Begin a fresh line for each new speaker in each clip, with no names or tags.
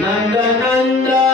Nanda Nanda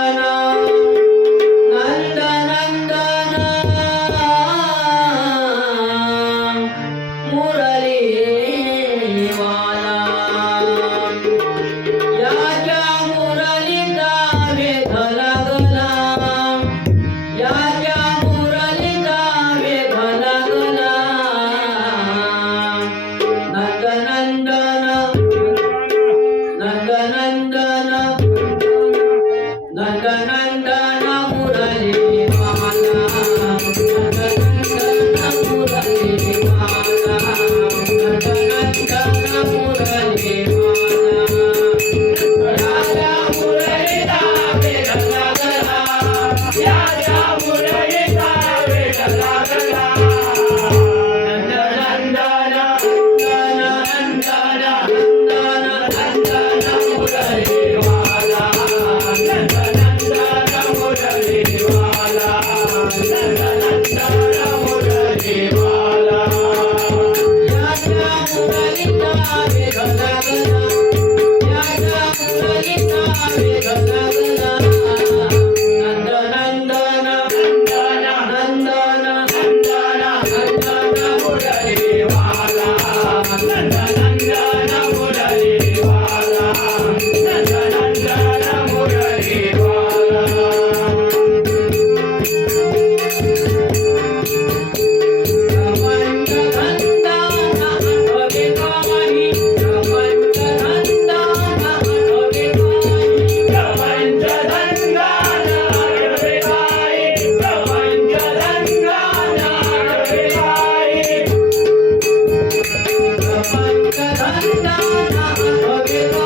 Karanda, Karanda, Karanda, Karanda, Karanda, Karanda, Karanda, Karanda, Karanda,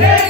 Hey!